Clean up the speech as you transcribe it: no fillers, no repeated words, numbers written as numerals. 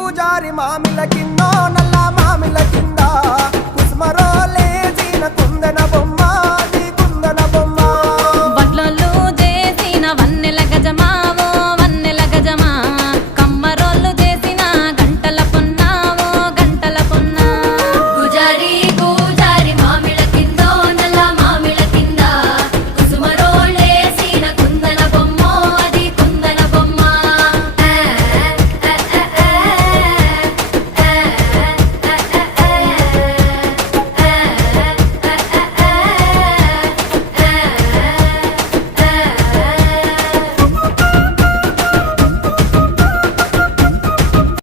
పూజారి మామిల కిందో నల్ల మామిల కింద కుస్మరో లేచిన కుందన బొమ్మ